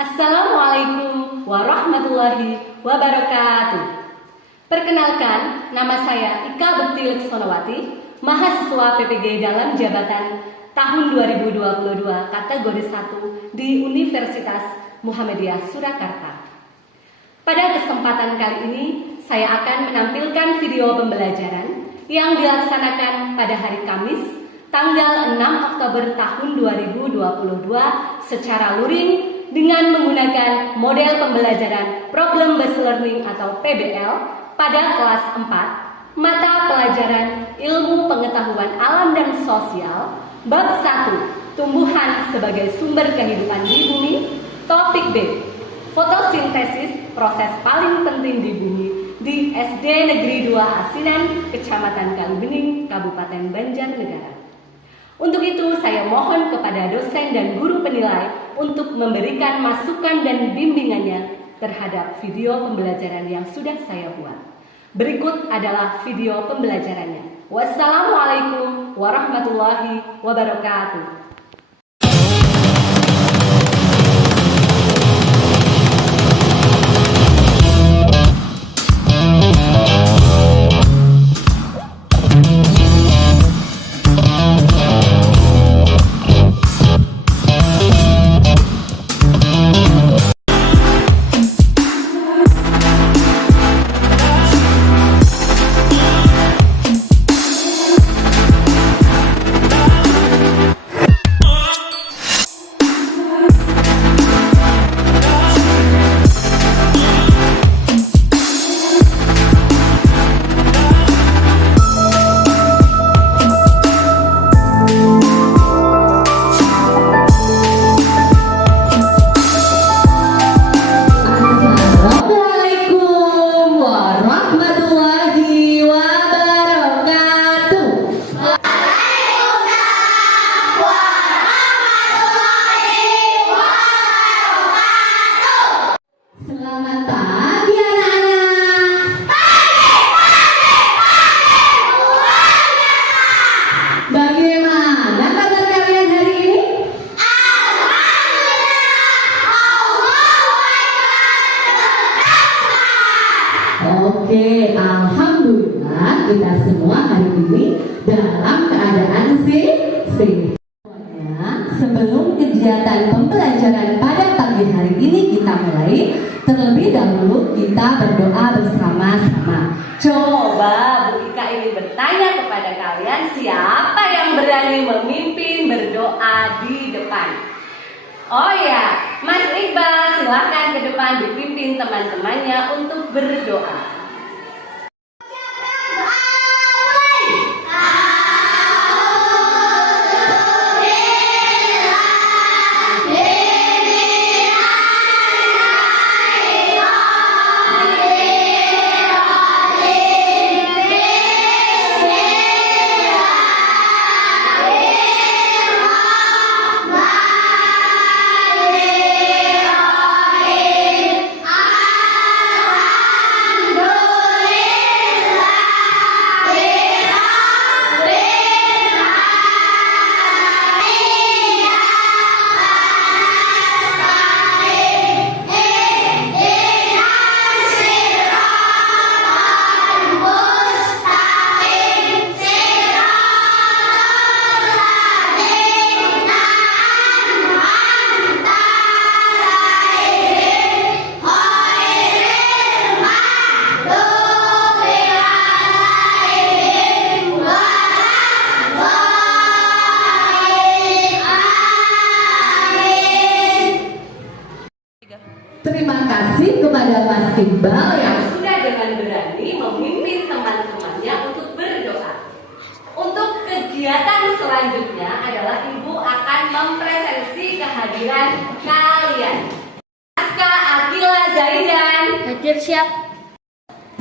Assalamualaikum warahmatullahi wabarakatuh. Perkenalkan, nama saya Ika Bekti Leksonowati, mahasiswa PPG dalam jabatan tahun 2022 kategori 1 di Universitas Muhammadiyah Surakarta. Pada kesempatan kali ini, saya akan menampilkan video pembelajaran yang dilaksanakan pada hari Kamis, tanggal 6 Oktober tahun 2022 secara luring dengan menggunakan model pembelajaran Problem Based Learning atau PBL pada kelas 4, mata pelajaran Ilmu Pengetahuan Alam dan Sosial, bab 1, Tumbuhan sebagai sumber kehidupan di bumi, topik B, fotosintesis, proses paling penting di bumi di SD Negeri 2 Asinan, Kecamatan Kalibening, Kabupaten Banjarnegara. Untuk itu, saya mohon kepada dosen dan guru penilai untuk memberikan masukan dan bimbingannya terhadap video pembelajaran yang sudah saya buat. Berikut adalah video pembelajarannya. Wassalamualaikum warahmatullahi wabarakatuh. Oke, alhamdulillah kita semua hari ini dalam keadaan sehat. Sebelum kegiatan pembelajaran pada pagi hari ini kita mulai, terlebih dahulu kita berdoa bersama-sama. Coba Bu Ika ingin bertanya kepada kalian, siapa yang berani memimpin berdoa di depan? Oh ya, Mas Iqbal, silahkan ke depan dipimpin teman-temannya untuk berdoa. Terima kasih kepada Mas Iqbal yang sudah dengan berani memimpin teman-temannya untuk berdoa. Untuk kegiatan selanjutnya adalah Ibu akan mempresentasi kehadiran kalian. Aska Akila Zaidan Hadir siap.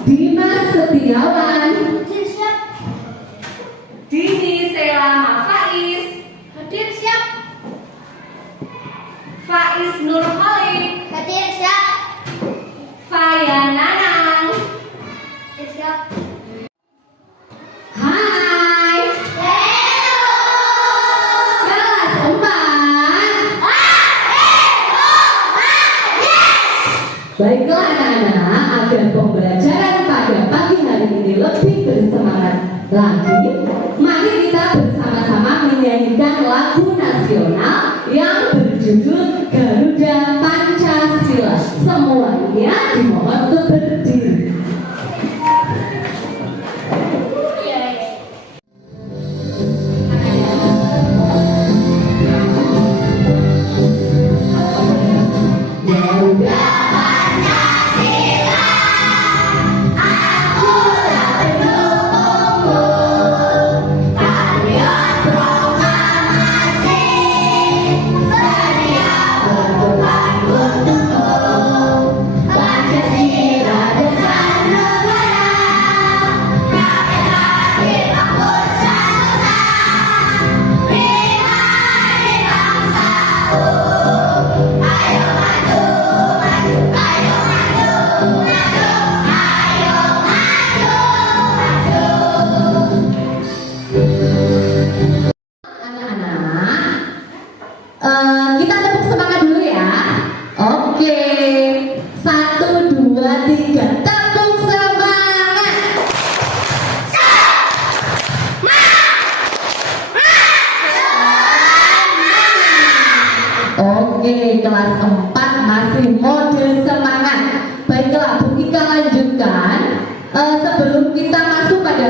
Dimas Setiawan, Hadir siap. Dini Selama Faiz, Hadir siap. Faiz Nur Khalid, Hadir siap. Faya Nanang, Hadir siap. hai, kelas 4. Baiklah anak-anak, agar pembelajaran pada pagi hari ini lebih bersemangat lagi, mari kita bersama-sama menyanyikan lagu nasional yang berjudul Garuda Pancasila. Semuanya dimohon untuk berdiri. Iya. Garuda kita tepuk semangat dulu ya. Oke, 1, 2, 3, tepuk semangat. Oke, kelas 4 masih mode semangat. Baiklah, Bu Ika lanjutkan. Sebelum kita masuk pada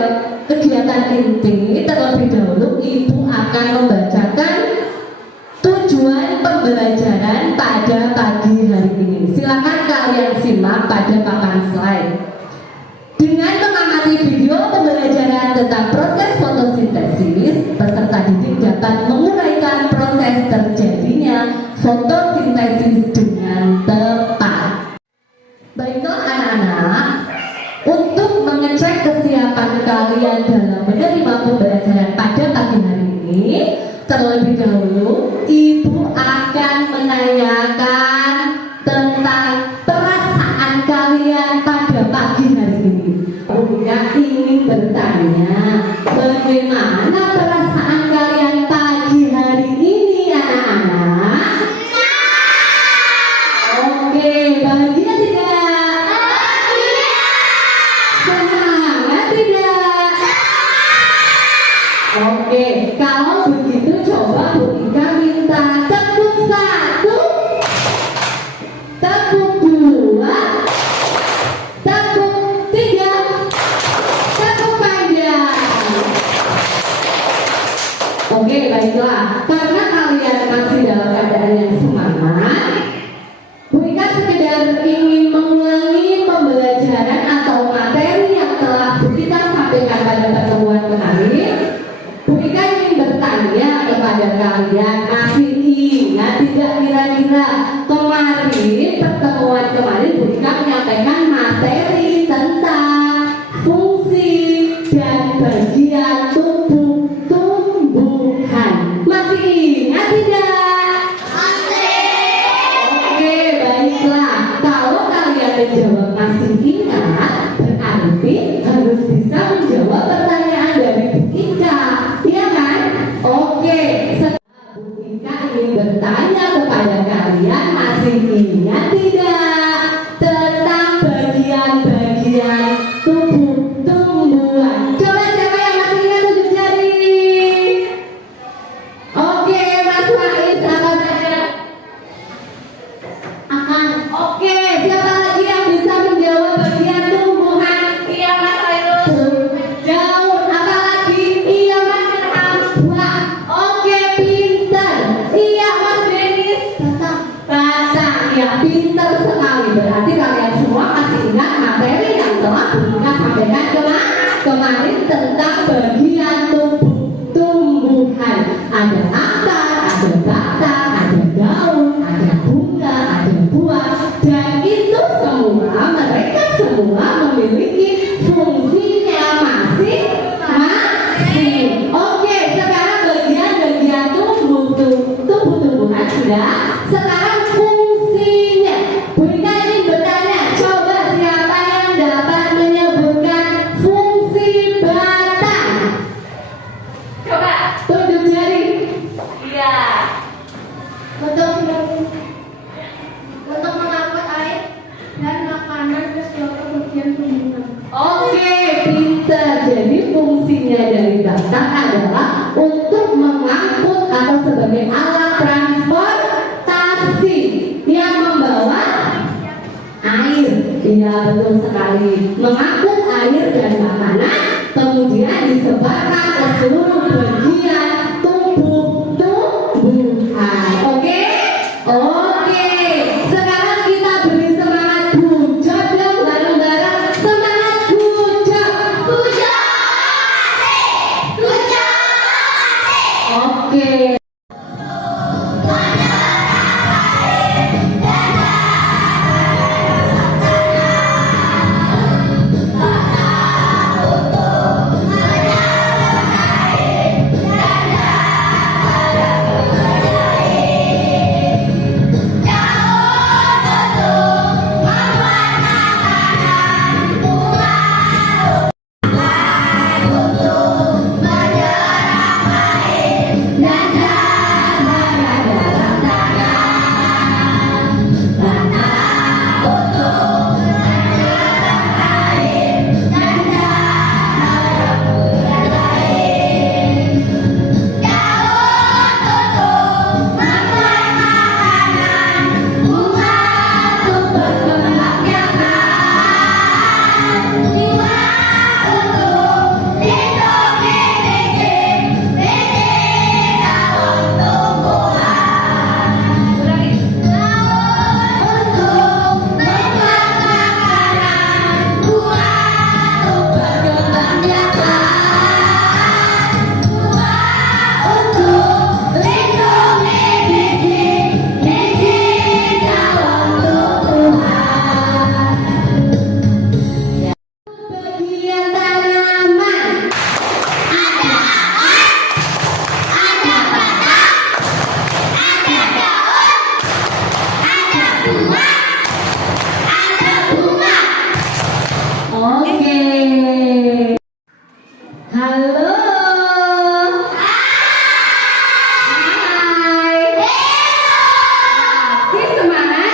kegiatan inti, terlebih dahulu Ibu akan membacakan tujuan pembelajaran pada pagi hari ini. Silakan kalian simak pada papan slide. Dengan mengamati video pembelajaran tentang proses fotosintesis, peserta didik dapat menguraikan proses terjadinya fotosintesis dengan tepat. Baiklah anak-anak, untuk mengecek kesiapan kalian dalam menerima pembelajaran pada pagi hari ini, terlebih dahulu Ibu akan menanyakan tentang perasaan kalian pada pagi hari ini. Bunda ingin bertanya, bagaimana perasaan kalian pagi hari ini anak-anak? Oke, bahagia tidak? Semangat tidak? Oke, kalau begitu coba Bu Ika minta tepuk 1, tepuk 2, tepuk 3, tepuk panjang. Oke, baiklah. Karena kalian masih dalam keadaan yang semangat, Bu Ika sekedar ingin mengulangi pembelajaran atau materi yang telah Bu Ika sampaikan pada pertemuan kemarin. Bu Ika ingin bertanya kepada kalian, masih ingat tidak kira-kira kemarin pertemuan kemarin Bu Ika menyampaikan materi tentang fungsi dan bagian tubuh tumbuhan. Masih ingat tidak? Oke, baiklah. Kalau kalian menjawab masih ingat, berarti harus bisa menjawab pertanyaan dari Bu Ika. Iya kan? Oke, setelah Bu Ika ingin bertanya kepada kalian, masih ingat tidak tentang bagian-bagian tubuh tumbuhan? Coba siapa yang masih ingat tunjuk jari. Oke, Mas Faiz, apa saja? Oke, siapa lagi yang bisa menjawab bagian adalah untuk mengangkut atau sebagai alat transportasi yang membawa air. Iya, betul sekali. Mengangkut air dan makanan kemudian disebarkan ke seluruh bagian tubuh tumbuhan. Oke? Oke. Sekarang kita beri semangat gujot dong bareng-bareng. Semangat gujot. Gujot. Oke. Bagian tanaman. Ada pohon, ada batang, ada daun, ada bunga, ada bunga. Oke. Halo. Hai. Masih semangat?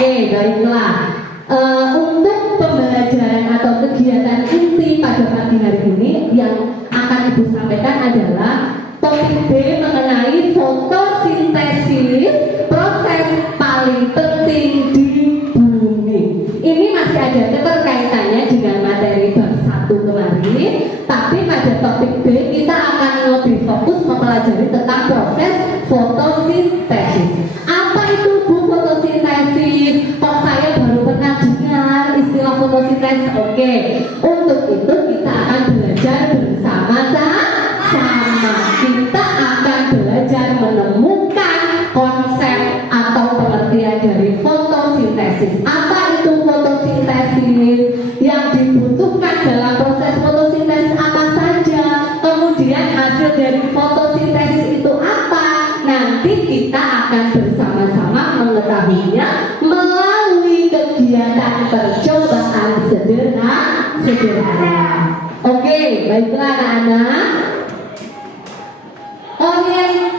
Oke, baiklah. Untuk pembelajaran atau kegiatan inti pada pagi hari ini yang akan Ibu sampaikan adalah topik B mengenai fotosintesis, proses paling penting di bumi. Ini masih ada keterkaitannya dengan materi bab 1 kemarin, tapi pada topik B kita akan lebih fokus mempelajari tentang proses fotosintesis. Apa itu Bu fotosintesis? Kok saya baru pernah dengar istilah fotosintesis? Oke, untuk itu kita akan belajar bersama-sama. Kita akan belajar menemukan konsep atau pengertian dari fotosintesis. Apa itu fotosintesis? Yang dibutuhkan dalam proses fotosintesis apa saja? Kemudian hasil dari fotosintesis itu apa? Nanti kita akan bersama-sama mengetahuinya melalui kegiatan percobaan sederhana. Oke, baiklah anak-anak. Oke,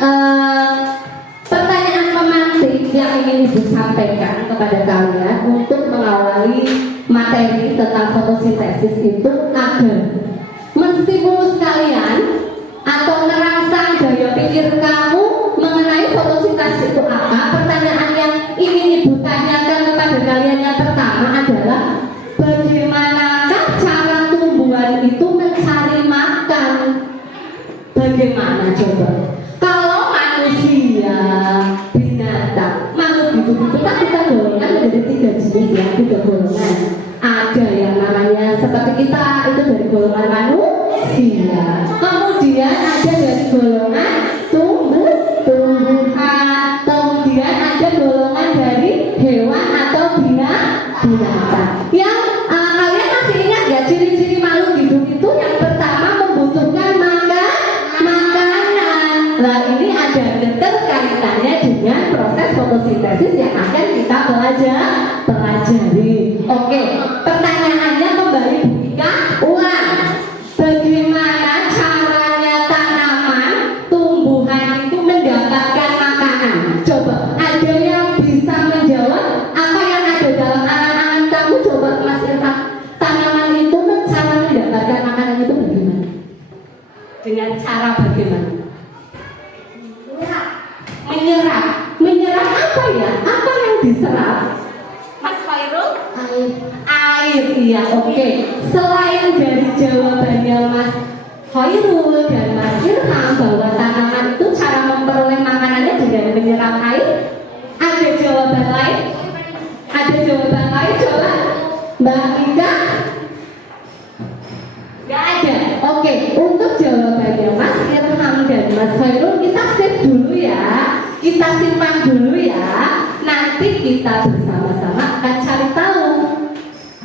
pertanyaan pemantik yang ingin Ibu sampaikan kepada kalian untuk mengawali materi tentang fotosintesis itu agar menstimulus kalian atau merangsang daya pikir kamu mengenai fotosintesis itu apa. Pertanyaan yang ingin Ibu tanyakan kepada kalian yang pertama adalah bagaimanakah cara tumbuhan itu mencari makan? Bagaimana coba? Kalau manusia, binatang, makhluk hidup itu kan kita golongan menjadi 3 jenis ya, 3 golongan. Ada yang namanya seperti kita itu dari golongan manusia. Kemudian ada dari golongan tumbuhan. Kemudian ada golongan dari hewan atau binatang. Yang kalian masih ingat ya ciri-ciri makhluk hidup itu? Yang pertama membutuhkan makanan. Nah ini ada keterkaitannya dengan proses fotosintesis yang akan kita pelajari. Oke, pertanyaannya kembali Bu Ika ulang. Bagaimana caranya tanaman, tumbuhan itu mendapatkan makanan? Coba, ada yang bisa menjawab apa yang ada dalam angan-angan kamu? Coba Mas Irfan, tanaman itu cara mendapatkan makanan itu bagaimana? bagaimana? Menyerap. Menyerap apa ya? Apa yang diserap? Mas Khairul? Air, iya, oke. Selain dari jawabannya Mas Khairul dan Mas Ilham bahwa tanaman itu cara memperoleh makanannya dengan menyerap air, ada jawaban lain? Ada jawaban lain? Coba Mbak Ika? Gak ada. Oke, untuk jawabannya Mas Ilham dan Mas Khairul kita save dulu ya. Kita simpan dulu ya. Nanti kita bersama-sama akan cari tahu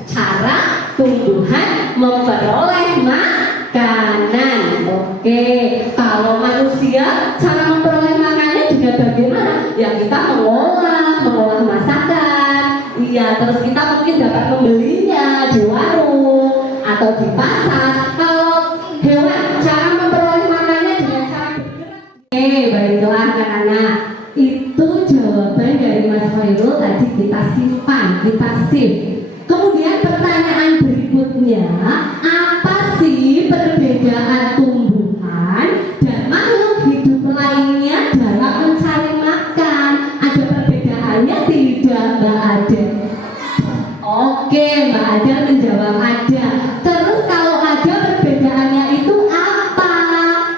cara tumbuhan memperoleh makanan. Oke, kalau manusia cara memperoleh makanannya juga bagaimana? Ya kita mengolah masakan. Iya, terus kita mungkin dapat membelinya di warung atau di pasar. Kalau hewan cara memperoleh makanannya dengan cara bergerak. Oke, baiklah anak-anak. Itu jawaban dari Mas Khairul tadi kita simpan, kita save. Kemudian pertanyaan berikutnya, apa sih perbedaan tumbuhan dan makhluk hidup lainnya dalam mencari makan? Ada perbedaannya tidak, Mbak Ade? Oke, Mbak Ade menjawab ada. Terus kalau ada perbedaannya itu apa?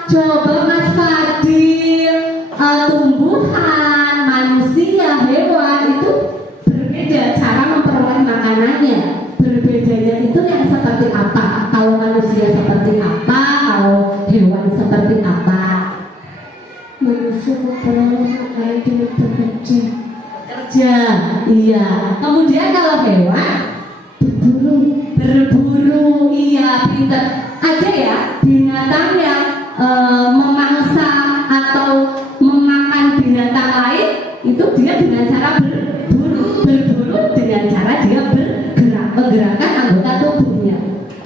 Coba Mas Fadil, tumbuhan, manusia, hewan itu berbeda cara memperoleh makanannya. Berbedanya itu yang seperti apa? Kalau manusia seperti apa? Kalau hewan seperti apa? Manusia memperoleh makanan dengan bekerja. Bekerja, iya. Kemudian kalau hewan berburu, iya, pintar. Ada ya binatang yang memangsa atau memakan binatang lain, itu dia dengan cara berburu dengan cara dia bergerak, menggerakkan anggota tubuhnya.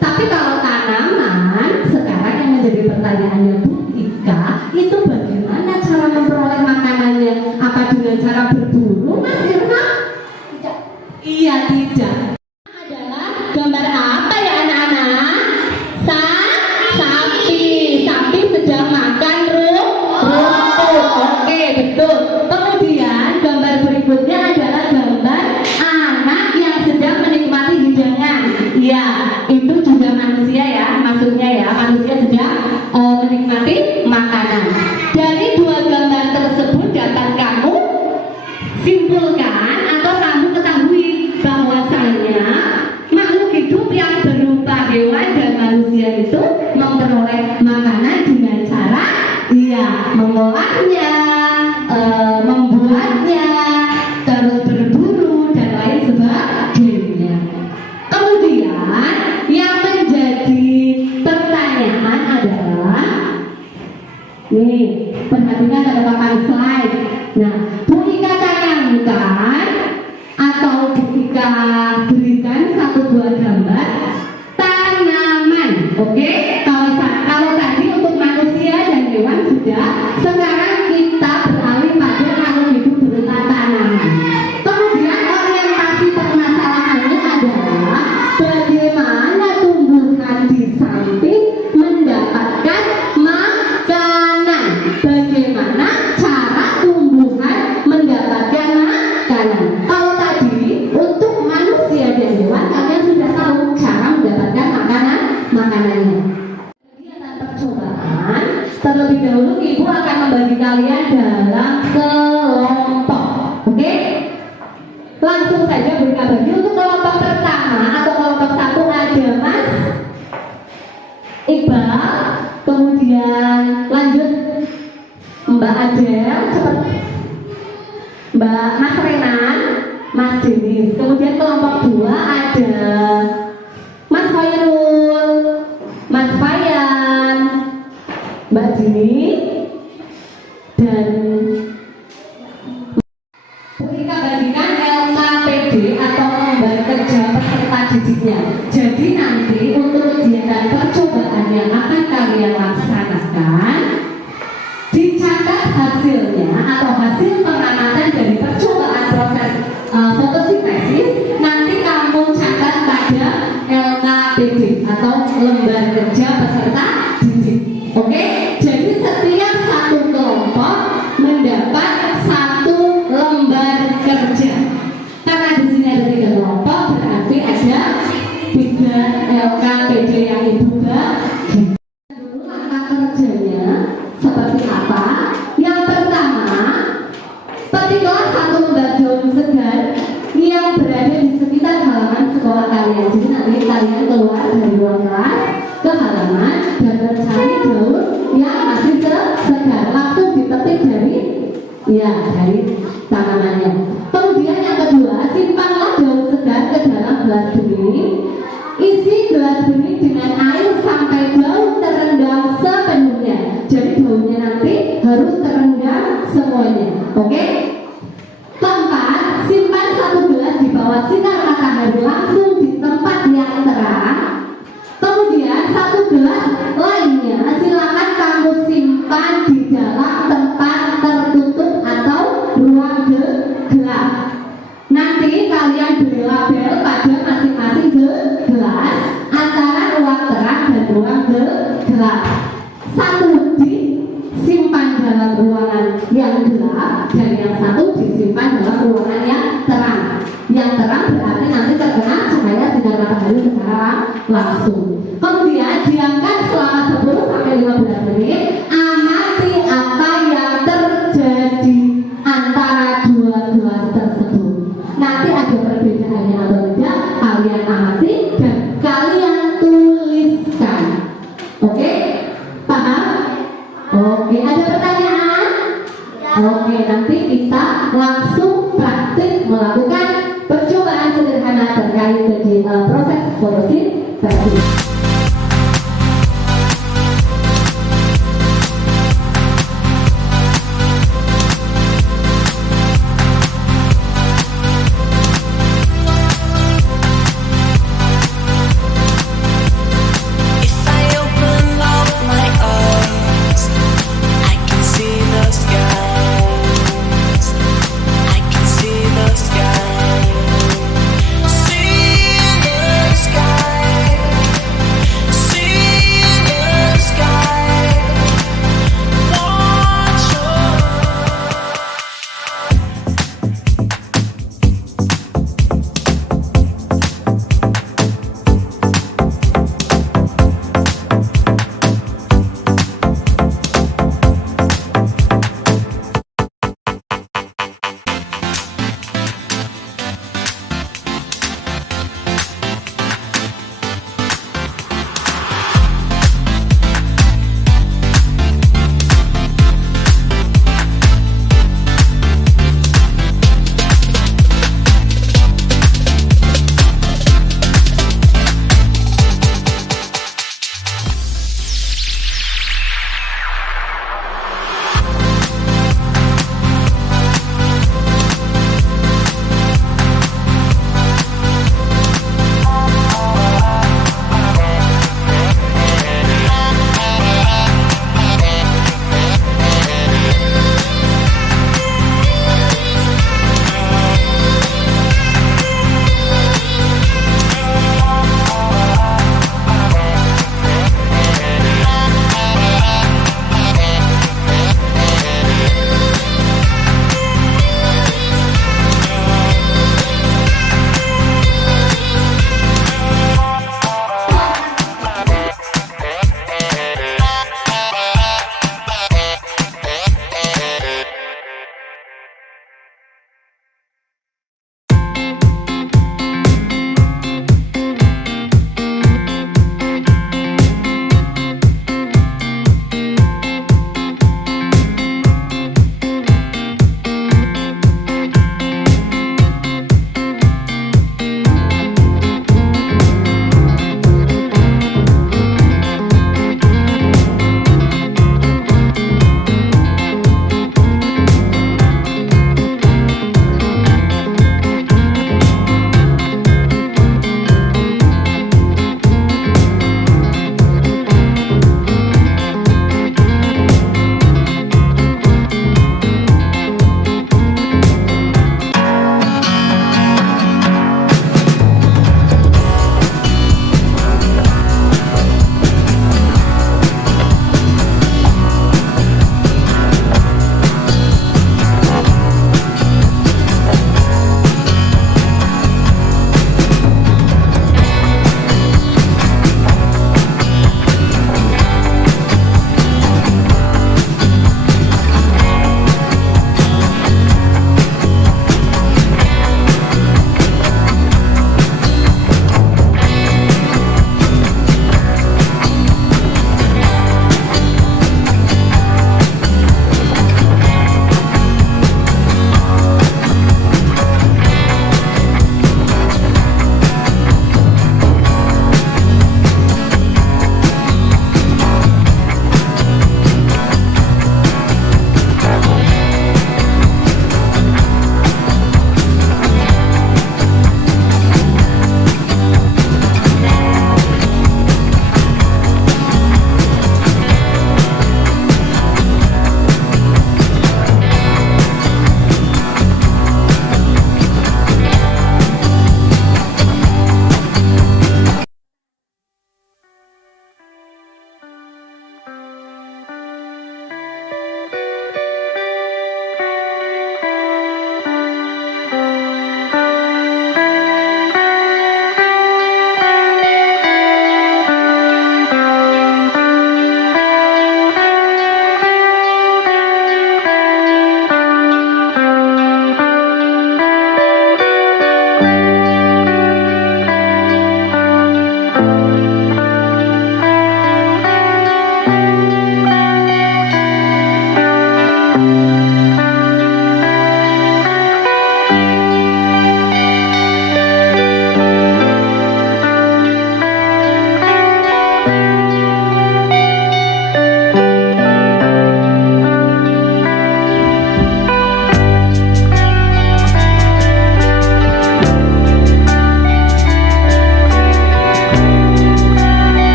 Tapi kalau tanaman, sekarang yang menjadi pertanyaannya Bu Ika, itu bagaimana cara memperoleh makanannya? Apa dengan cara berburu, Mas Irma? Tidak. Iya, tidak. Adalah gambar apa ya anak-anak? Sapi sedang makan rumput. Oke, betul. Kemudian gambar berikutnya adalah gambar anak yang sedang menikmati hidangan. Iya, itu juga manusia ya, maksudnya ya, manusia sedang menikmati makanan. Dari dua gambar tersebut dapat kamu simpulkan atau kamu ketahui bahwasanya makhluk hidup yang berupa hewan dan manusia itu memperoleh makanan dengan cara mengolahnya, membuatnya, terus berburu dan lain sebagainya. Kemudian yang menjadi pertanyaan adalah, nih perhatikan ada papan slide. Nah, Bu Ika tayangkan atau Bu Ika berikan satu buah gambar tanaman. Oke, kalau tadi untuk manusia dan hewan sudah, sekarang kita beralih pada makhluk hidup berupa tanaman. Kemudian orientasi permasalahannya adalah bagaimana tumbuhan di samping mendapatkan makanan. Bagaimana cara tumbuhan mendapatkan makanan? Kalau tadi untuk manusia dan hewan kalian sudah tahu cara mendapatkan makanannya. Kegiatan percobaan, terlebih dahulu Ibu akan membagi kalian dalam kelompok. Oke? Langsung saja berikan bagi untuk kelompok pertama atau kelompok satu ada Mas Iqbal, kemudian lanjut Mbak Adel, cepat Mbak Mas Renan, Mas Denis. Kemudian kelompok dua ada Mas Khairul, Mas Fayan, Mbak Dini, dan kita bagikan LKPD atau lembar kerja peserta didiknya. Jadi nanti untuk ujian dan percobaan yang akan kalian laksanakan, dicatat hasilnya atau hasil pengamatan dari percobaan proses fotosintesis. Nanti kamu catat pada LKPD atau lembar kerja peserta didik. Oke? Jadi setiap LKPD yang diduga. Dulu langkah kerjanya seperti apa? Yang pertama, petiklah satu lembar daun segar yang berada di sekitar halaman sekolah kalian. Jadi nanti kalian keluar dari ruang kelas ke halaman dan mencari daun yang masih segar, langsung dipetik dari tanamannya. Kemudian yang kedua, simpanlah daun segar ke dalam gelas bening. Isi gelas bening dengan air sampai daun terendam sepenuhnya. Jadi daunnya nanti harus terendam semuanya. Oke? Keempat, simpan satu gelas di bawah sinar matahari langsung di tempat yang terang. Kemudian satu gelas lainnya silakan kamu simpan di dalam tempat tertutup atau ruang gelap. Nanti kalian beri label pada masing-masing gelas antara ruang terang dan ruang gelap. Satu disimpan dalam ruangan yang gelap dan yang satu disimpan dalam ruangan yang terang. Yang terang berarti nanti terkena cahaya sinar matahari secara langsung. Kemudian diamkan selama 10 sampai 15 menit. Amati apa yang terjadi antara dua gelas tersebut. Nanti ada perbedaannya atau tidak, kalian amati dan kalian tuliskan. Oke? Paham? Oke, ada pertanyaan? Oke, nanti kita langsung praktik melakukan percobaan sederhana terkait dengan proses fotosintesis. If I open up my arms, I can see the skies. I can see the sky. See the sky.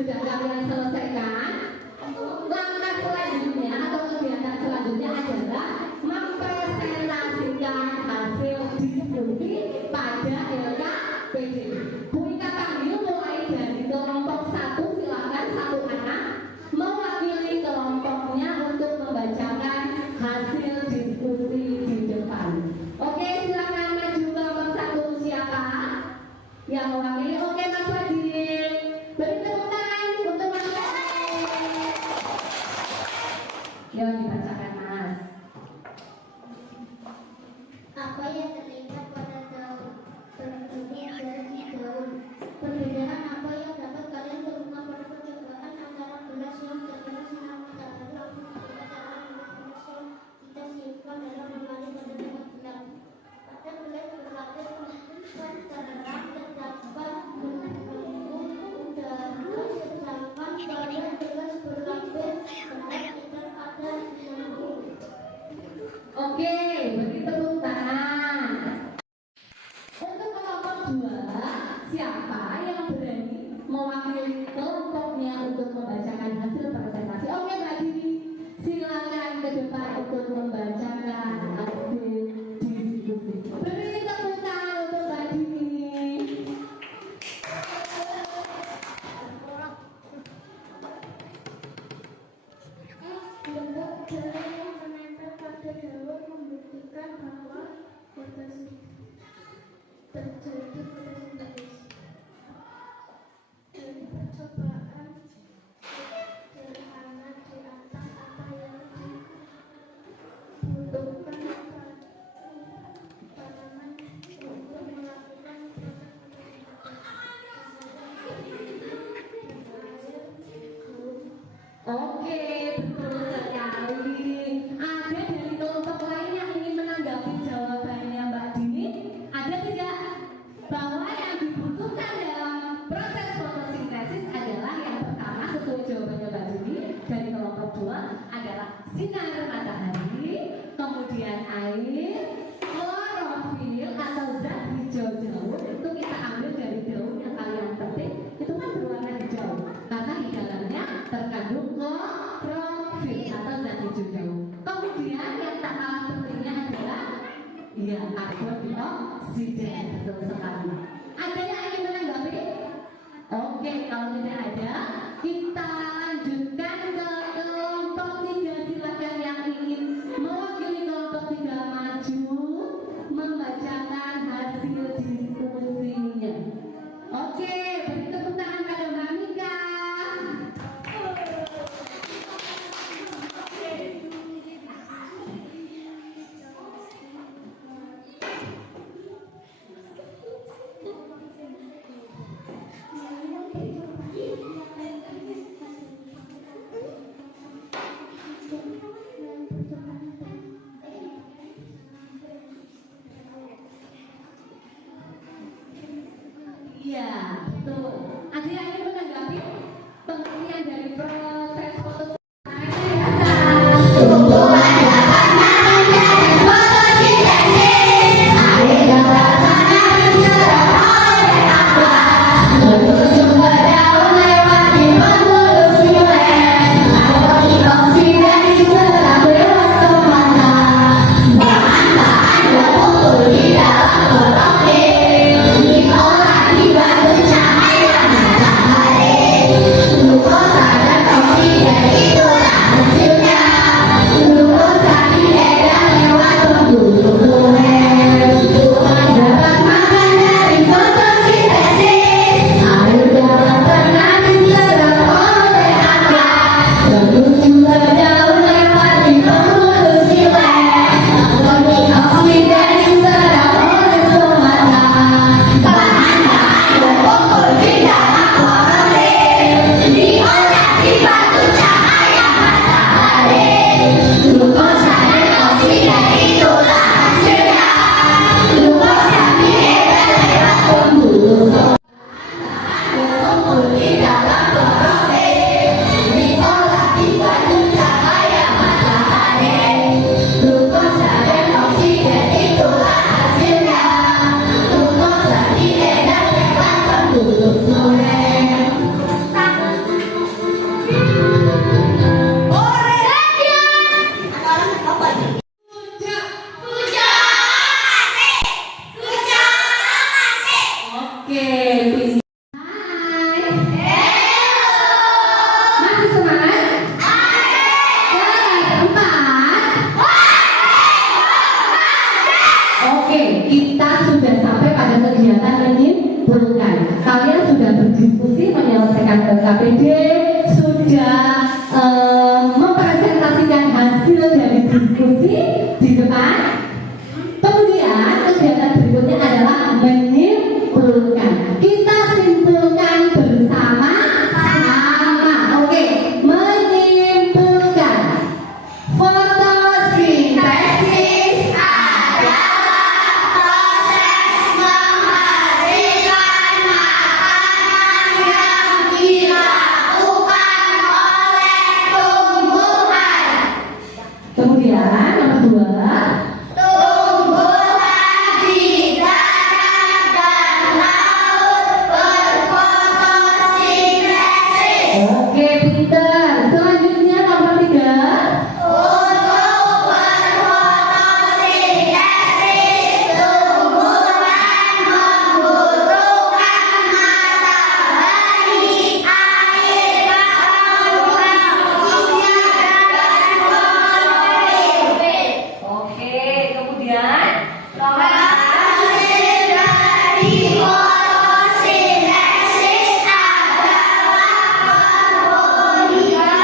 sudah kalian selesaikan, langkah selanjutnya atau kegiatan selanjutnya adalah mempresentasikan hasil diskusi pada LKPD. Bu Ika panggil mulai dari kelompok 1, silakan satu anak mewakili kelompoknya untuk membacakan hasil diskusi di depan. Oke, silakan maju kelompok 1. Siapa yang mewakili? Oke, Mas Wadil. Beri tepuk tangan untuk Mas Wadil. Ya, dibacakan Mas. Apa yang terlihat pada daun terdiri dari daun? Perbedaan apa yang dapat kalian temukan pada percobaan antara gelas yang terkena sinar matahari langsung kepada gelas yang kita simpan dalam lemari pada tempat gelap? Pada gelas berlapis terang terdapat belenggu udara, sedangkan pada gelas berlapis tidak ada belenggu. Oke, beri tepuk tangan. Untuk kelompok 2, siapa yang berani mewakili kelompoknya untuk membacakan hasil presentasi? Oke, Mbak Dini, silakan ke depan untuk membacakan hasil diskusi. Beri tepuk tangan untuk Mbak Dini. Bentuk jari yang menempel pada daun membuktikan bahwa terjadi fotosintesis. Dari percobaan sederhana di atas, apa yang dibutuhkan tanaman untuk melakukan proses Oke, betul sekali. Ada dari kelompok lain yang ingin menanggapi jawabannya Mbak Dini? Ada tidak? Bahwa yang dibutuhkan dalam proses fotosintesis adalah yang pertama sesuai jawabannya Mbak Dini dari kelompok 2 adalah sinar matahari, kemudian air, klorofil atau zat hijau daun. Itu kita ambil dari daun yang kalian petik, itu kan berwarna hijau karena di dalamnya terkandung klorofil atau zat hijau daun. Kemudian yang tak kalah pentingnya adalah karbon dioksida, betul sekali. Ada yang ingin menanggapi? Oke, kalau tidak ada, kita lanjutkan ke kelompok 3. Silakan yang ingin mewakili kelompok 3 maju membacakan hasil diskusinya. Oke, beri tepuk tangan pada Mbak Mika. Iya, betul. Ada yang ingin menanggapi? rekan KPD sudah mempresentasikan hasil dari diskusi di depan. Kemudian kegiatan berikutnya adalah menyimpulkan. Kita simpulkan bersama-sama. Oke, menyimpulkan. Fotosintesis adalah proses menghasilkan makanan yang dilakukan oleh tumbuhan. Kemudian nomor 2, tumbuhan di darat dan laut berfotosintesis. Oke, pinter. Selanjutnya nomor 3. Untuk berfotosintesis, tumbuhan membutuhkan matahari, air, karbon, oksigen, dan klorofil. Oke, kemudian nomor Hasil dari fotosintesis adalah karbon dan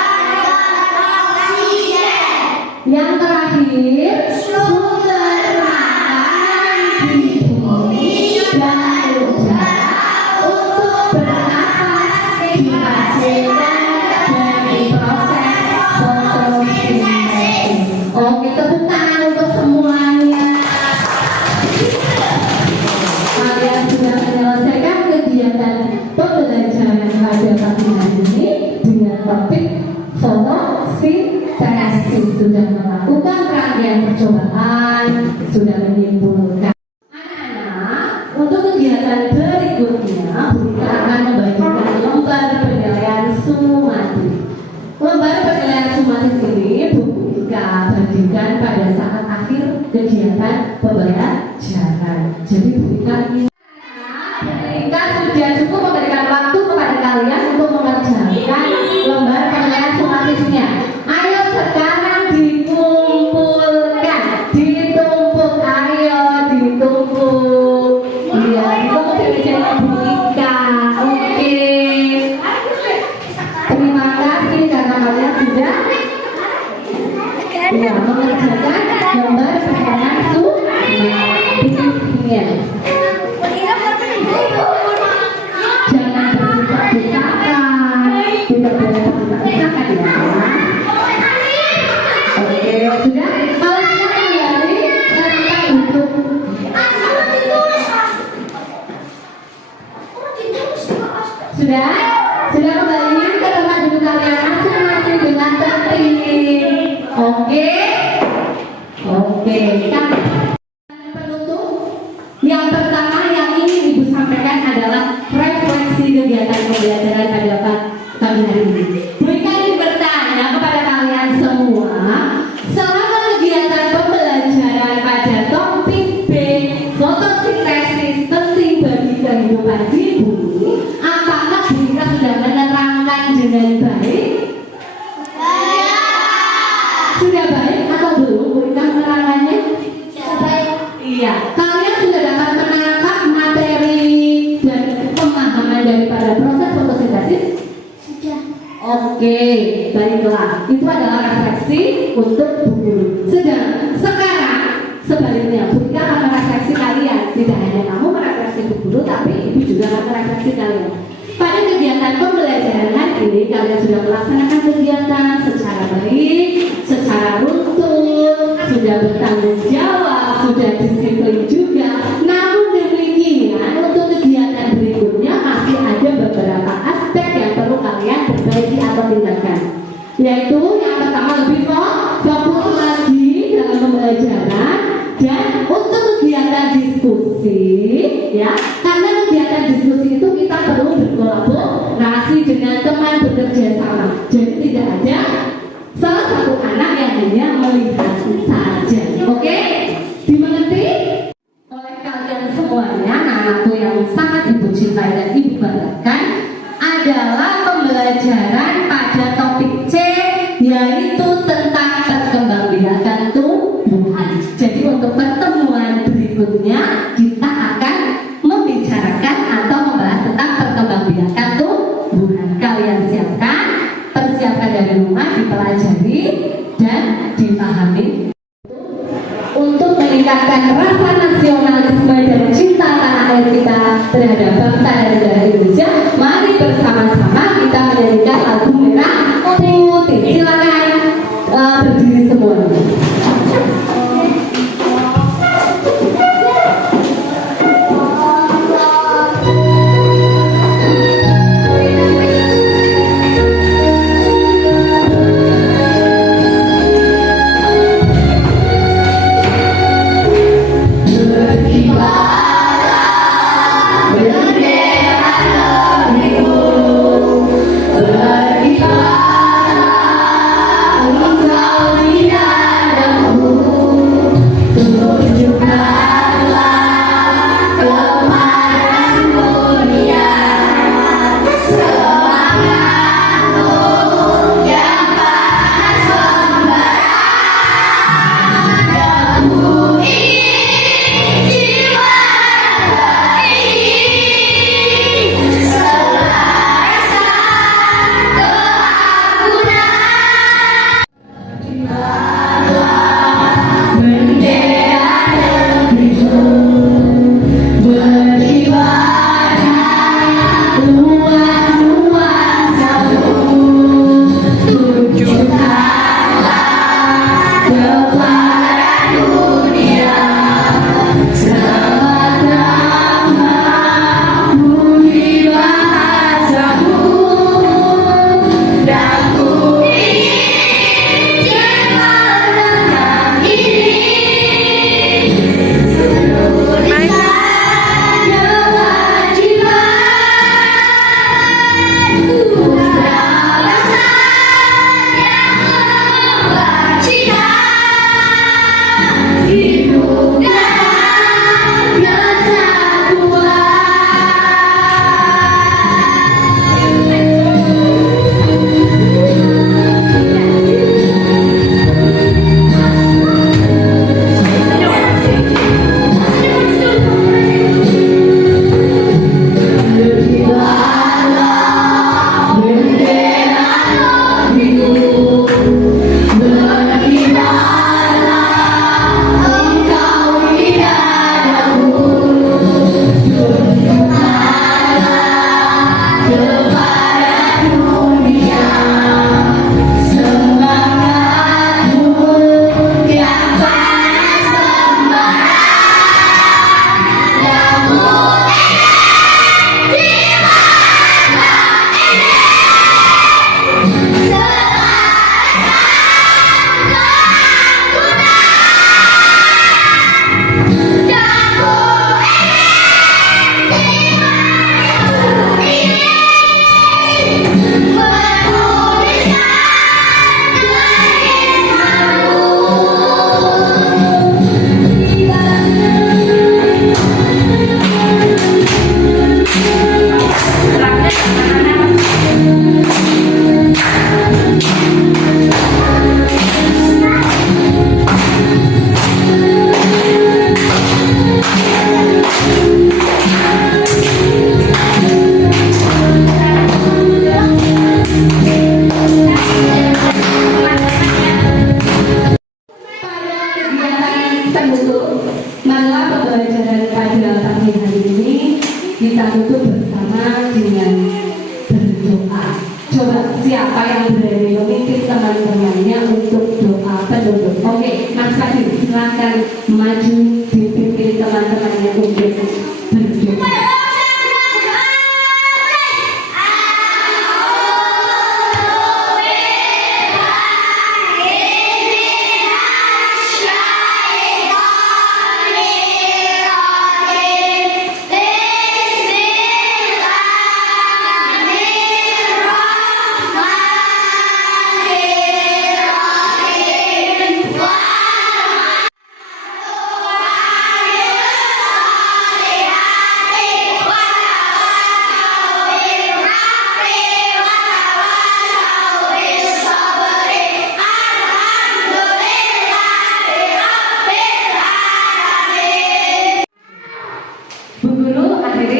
oksigen. Yang terakhir, sumber makanan di bumi dan udara untuk bernafas dihasilkan dari proses fotosintesis. Oke, tepuk tangan untuk semuanya. Kalian sudah menyelesaikan kegiatan pembelajaran pada pagi hari ini dengan topik fotosintesis. Sudah melakukan rangkaian percobaan, sudah menyimpulkan. Anak-anak, untuk kegiatan berikutnya, kita akan membagikan lembar penilaian sumatif. Lembar penilaian sumatif ini buku Ika bagikan pada saat akhir kegiatan pembelajaran. Jadi Bu Ika ini Ika sudah cukup memberikan waktu kepada kalian untuk mengerjakan lembar penilaian sumatifnya. Ayo sekarang dikumpulkan, ditumpuk, ayo ditumpuk. Iya, ditumpuk demikian Bu Ika. Oke. Terima kasih karena kalian sudah mengerjakan lembar penilaian sumatifnya. Jangan berdesak-desakan, tidak boleh berdesak-desakan ya. Oke, sudah. Kalau sudah kembali, silakan duduk. Sudah? Sudah kembali ke tempat duduk kalian masing-masing dengan tertib. Oke? Oke. Penutup yang pertama yang ingin Ibu sampaikan adalah refleksi kegiatan pembelajaran pada pagi hari ini. Bu Ika ingin bertanya kepada kalian semua, selama kegiatan pembelajaran pada topik B, fotosintesis penting bagi kehidupan di bumi, apakah Bu Ika sudah menerangkan dengan baik? Sudah baik atau belum Bu Ika menerangkannya? Iya, kalian sudah dapat menangkap materi dan pemahaman daripada proses fotosintesis? Sudah. Oke, baiklah. Itu adalah refleksi untuk Bu Guru. Sekarang sebaliknya, Bu Ika akan merefleksi kalian. Tidak hanya kamu merefleksi Bu Guru, tapi Ibu juga akan merefleksi kalian. Pada kegiatan pembelajaran hari ini, kalian sudah melaksanakan kegiatan secara baik, secara runtun, sudah bertanggung jawab, sudah disiplin juga. Namun demikian, untuk kegiatan berikutnya masih ada beberapa aspek yang perlu kalian perbaiki atau tingkatkan. Yaitu yang pertama, lebih fokus lagi dalam pembelajaran, dan untuk kegiatan diskusi, ya, karena kegiatan diskusi itu kita perlu berkolaborasi dengan teman, bekerja sama. Jadi tidak ada salah satu anak yang hanya melihat saja. Oke? Dimengerti? Oleh kalian semuanya, anakku yang sangat Ibu cintai dan Ibu banggakan adalah pembelajaran pada topik C, yaitu tentang perkembangbiakan tumbuhan. Jadi untuk pertemuan berikutnya kita akan membicarakan atau membahas tentang perkembangbiakan tumbuhan. kalian persiapkan dari rumah, dipelajari dan dipahami untuk meningkatkan rasa nasionalisme dan cinta tanah air kita terhadap bangsa dan negara Indonesia. Mari bersama-sama kita menyanyikan lagu Merah Putih. Silakan berdiri semuanya. kita tutup bersama dengan berdoa. Coba siapa yang berani memimpin teman-temannya untuk doa penutup? Oke, Mas Fadil, silakan maju dipimpin teman-temannya untuk berdoa.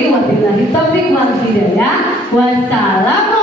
Wabillahi taufiq wal hidayah. Wassalamualaikum